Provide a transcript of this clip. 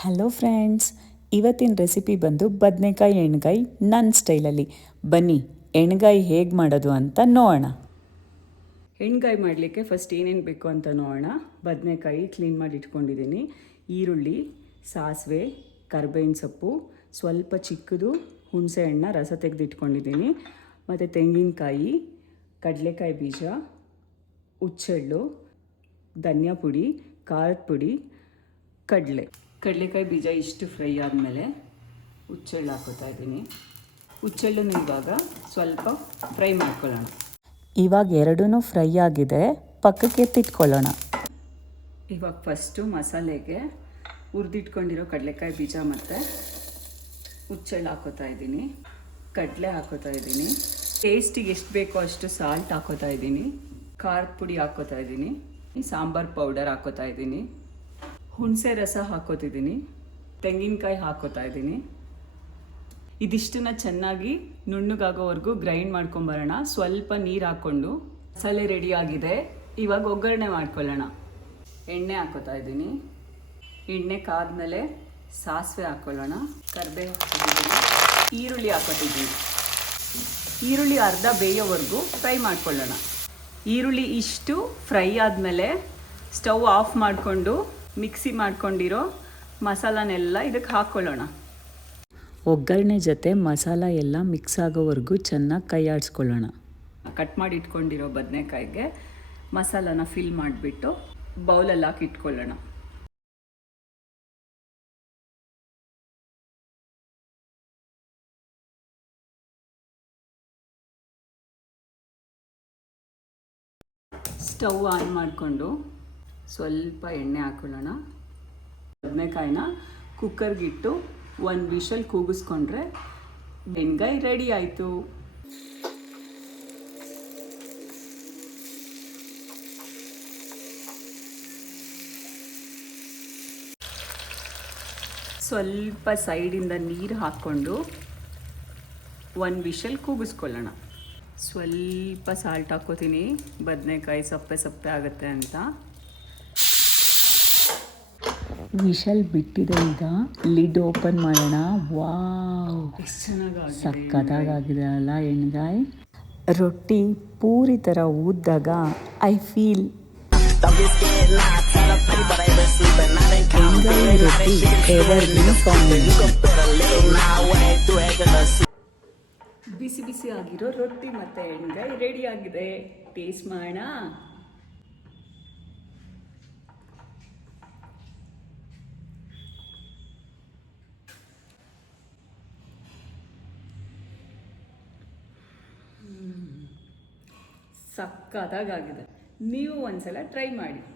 Hello friends, ಇವತ್ತಿನ recipe ಬಂದು ಬದನೆಕಾಯಿ ಎಣ್ಗಾಯಿ ನನ್ನ ಸ್ಟೈಲಲ್ಲಿ. ಬನ್ನಿ ಎಣ್ಗಾಯಿ ಹೇಗೆ ಮಾಡೋದು ಅಂತ ನೋಡೋಣ. ಎಣ್ಗಾಯಿ ಮಾಡಲಿಕ್ಕೆ ಫಸ್ಟ್ ಏನೇನು ಬೇಕು ಅಂತ ನೋಡೋಣ. ಬದನೆಕಾಯಿ ಕ್ಲೀನ್ ಮಾಡಿ ಇಟ್ಕೊಂಡಿದ್ದೀನಿ, ಈರುಳ್ಳಿ, ಸಾಸಿವೆ, ಕರ್ಬೇವಿನ ಸೊಪ್ಪು, ಸ್ವಲ್ಪ ಚಿಕ್ಕದು ಹುಣಸೆ ಹಣ್ಣು ರಸ ತೆಗೆದಿಟ್ಕೊಂಡಿದ್ದೀನಿ, ಮತ್ತು ತೆಂಗಿನಕಾಯಿ, ಕಡಲೆಕಾಯಿ ಬೀಜ, ಹುಚ್ಚೆಳ್ಳು, ಧನಿಯಾ ಪುಡಿ, ಖಾರದ ಪುಡಿ, ಕಡಲೆಕಾಯಿ ಬೀಜ ಇಷ್ಟು ಫ್ರೈ ಆದಮೇಲೆ ಹುಚ್ಚೆಳ್ಳು ಹಾಕೋತಾ ಇದ್ದೀನಿ. ಹುಚ್ಚೆಳ್ಳನ್ನು ಇವಾಗ ಸ್ವಲ್ಪ ಫ್ರೈ ಮಾಡ್ಕೊಳ್ಳೋಣ. ಇವಾಗ ಎರಡೂ ಫ್ರೈ ಆಗಿದೆ, ಪಕ್ಕಕ್ಕೆ ಎತ್ತಿಟ್ಕೊಳ್ಳೋಣ. ಇವಾಗ ಫಸ್ಟು ಮಸಾಲೆಗೆ ಹುರಿದಿಟ್ಕೊಂಡಿರೋ ಕಡಲೆಕಾಯಿ ಬೀಜ ಮತ್ತು ಹುಚ್ಚೆಳ್ಳು ಹಾಕೋತಾ ಇದ್ದೀನಿ, ಕಡಲೆ ಹಾಕೋತಾ ಇದ್ದೀನಿ, ಟೇಸ್ಟಿಗೆ ಎಷ್ಟು ಬೇಕೋ ಅಷ್ಟು ಸಾಲ್ಟ್ ಹಾಕೋತಾ ಇದ್ದೀನಿ, ಖಾರದ ಪುಡಿ ಹಾಕೋತಾ ಇದ್ದೀನಿ, ಸಾಂಬಾರು ಪೌಡರ್ ಹಾಕೋತಾ ಇದ್ದೀನಿ, ಹುಣಸೆ ರಸ ಹಾಕೋತಿದ್ದೀನಿ, ತೆಂಗಿನಕಾಯಿ ಹಾಕೋತಾ ಇದ್ದೀನಿ. ಇದಿಷ್ಟನ್ನ ಚೆನ್ನಾಗಿ ನುಣ್ಣಗಾಗೋವರೆಗೂ ಗ್ರೈಂಡ್ ಮಾಡ್ಕೊಂಬರೋಣ. ಸ್ವಲ್ಪ ನೀರು ಹಾಕ್ಕೊಂಡು ಮಸಾಲೆ ರೆಡಿ ಆಗಿದೆ. ಇವಾಗ ಒಗ್ಗರಣೆ ಮಾಡ್ಕೊಳ್ಳೋಣ. ಎಣ್ಣೆ ಹಾಕೋತಾ ಇದ್ದೀನಿ, ಎಣ್ಣೆ ಕಾದ್ಮೇಲೆ ಸಾಸಿವೆ ಹಾಕ್ಕೊಳ್ಳೋಣ, ಕರಿಬೇವು ಹಾಕೋತಿದ್ದೀನಿ, ಈರುಳ್ಳಿ ಹಾಕೋತಿದ್ದೀನಿ. ಈರುಳ್ಳಿ ಅರ್ಧ ಬೇಯೋವರೆಗೂ ಫ್ರೈ ಮಾಡ್ಕೊಳ್ಳೋಣ. ಈರುಳ್ಳಿ ಇಷ್ಟು ಫ್ರೈ ಆದಮೇಲೆ ಸ್ಟವ್ ಆಫ್ ಮಾಡಿಕೊಂಡು ಮಿಕ್ಸಿ ಮಾಡ್ಕೊಂಡಿರೋ ಮಸಾಲನೆಲ್ಲ ಇದಕ್ಕೆ ಹಾಕ್ಕೊಳ್ಳೋಣ. ಒಗ್ಗರಣೆ ಜೊತೆ ಮಸಾಲ ಎಲ್ಲ ಮಿಕ್ಸ್ ಆಗೋವರೆಗೂ ಚೆನ್ನಾಗಿ ಕೈ ಆಡಿಸ್ಕೊಳ್ಳೋಣ. ಕಟ್ ಮಾಡಿ ಇಟ್ಕೊಂಡಿರೋ ಬದನೆಕಾಯಿಗೆ ಮಸಾಲಾನ ಫಿಲ್ ಮಾಡಿಬಿಟ್ಟು ಬೌಲಲ್ಲಿ ಹಾಕಿ ಇಟ್ಕೊಳ್ಳೋಣ. ಸ್ಟವ್ ಆನ್ ಮಾಡಿಕೊಂಡು ಸ್ವಲ್ಪ ಎಣ್ಣೆ ಹಾಕೊಳ್ಳೋಣ. ಬದನೆಕಾಯಿನ ಕುಕ್ಕರ್ಗಿಟ್ಟು 1 ವಿಷಲ್ ಕೂಗಿಸ್ಕೊಂಡ್ರೆ ಎಣ್ಗಾಯಿ ರೆಡಿ ಆಯಿತು. ಸ್ವಲ್ಪ ಸೈಡಿಂದ ನೀರು ಹಾಕ್ಕೊಂಡು 1 ವಿಷಲ್ ಕೂಗಿಸ್ಕೊಳ್ಳೋಣ. ಸ್ವಲ್ಪ ಸಾಲ್ಟ್ ಹಾಕ್ಕೋತೀನಿ, ಬದನೆಕಾಯಿ ಸಪ್ಪೆ ಆಗುತ್ತೆ ಅಂತ. ವಿಷಲ್ ಬಿಟ್ಟಿದೆ. ಈಗ ಲಿಡ್ ಓಪನ್ ಮಾಡೋಣ. ವಾವ್, ಸಕ್ಕತ್ತಾಗಿದೆ ಅಲ್ಲ ಎಣ್ಗಾಯಿ. ರೊಟ್ಟಿ ಪೂರಿ ಥರ ಊದ್ದಾಗ ಐ ಫೀಲ್ ಎಣ್ಗಾಯಿ ರೊಟ್ಟಿ ಎವರ್ಗ್ರೀನ್ ಕಾಂಬಿನೇಷನ್. ಬಿಸಿ ಬಿಸಿ ಆಗಿರೋ ರೊಟ್ಟಿ ಮತ್ತು ಎಣ್ಗಾಯಿ ರೆಡಿ ಆಗಿದೆ. ಟೇಸ್ಟ್ ಮಾಡೋಣ. ಸಕ್ಕತ್ತಾಗಿದೆ. ನೀವು ಒಂದ್ಸಲ ಟ್ರೈ ಮಾಡಿ.